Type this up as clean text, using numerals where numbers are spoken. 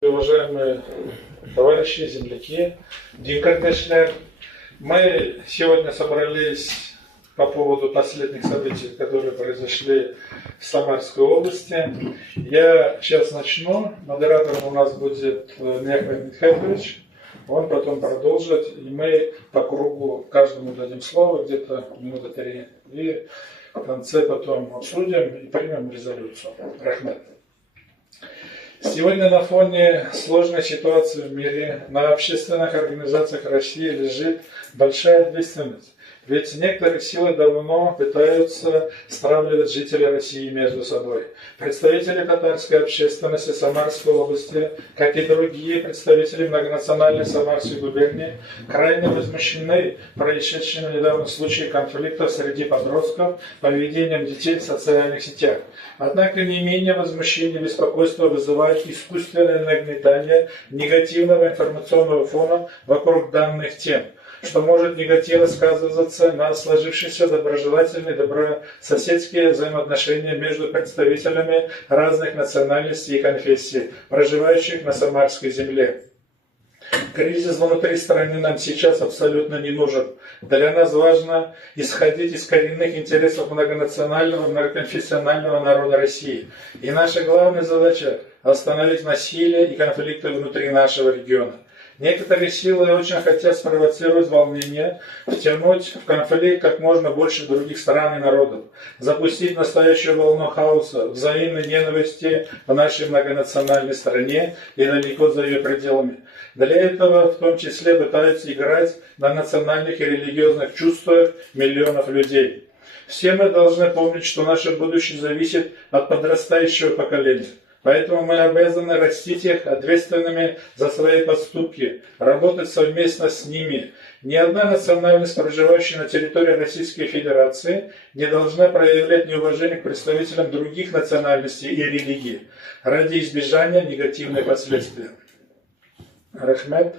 Уважаемые товарищи, земляки, Динкартешлер, мы сегодня собрались по поводу последних событий, которые произошли в Самарской области. Я сейчас начну. Модератором у нас будет Мехмед Михайлович. Он потом продолжит, и мы по кругу каждому дадим слово, где-то минуты 3. И в конце потом обсудим и примем резолюцию. Рахмет. Сегодня на фоне сложной ситуации в мире на общественных организациях России лежит большая ответственность. Ведь некоторые силы давно пытаются стравливать жителей России между собой. Представители татарской общественности Самарской области, как и другие представители многонациональной Самарской губернии, крайне возмущены происшедшими недавно случаи конфликтов среди подростков, поведением детей в социальных сетях. Однако не менее возмущение и беспокойство вызывает искусственное нагнетание негативного информационного фона вокруг данных тем, что может негативно сказываться на сложившиеся доброжелательные, добрососедские взаимоотношения между представителями разных национальностей и конфессий, проживающих на Самарской земле. Кризис внутри страны нам сейчас абсолютно не нужен. Для нас важно исходить из коренных интересов многонационального, многоконфессионального народа России. И наша главная задача – остановить насилие и конфликты внутри нашего региона. Некоторые силы очень хотят спровоцировать волнение, втянуть в конфликт как можно больше других стран и народов, запустить настоящую волну хаоса, взаимной ненависти в нашей многонациональной стране и далеко за ее пределами. Для этого в том числе пытаются играть на национальных и религиозных чувствах миллионов людей. Все мы должны помнить, что наше будущее зависит от подрастающего поколения. Поэтому мы обязаны растить их ответственными за свои поступки, работать совместно с ними. Ни одна национальность, проживающая на территории Российской Федерации, не должна проявлять неуважение к представителям других национальностей и религий ради избежания негативных последствий. Рахмет.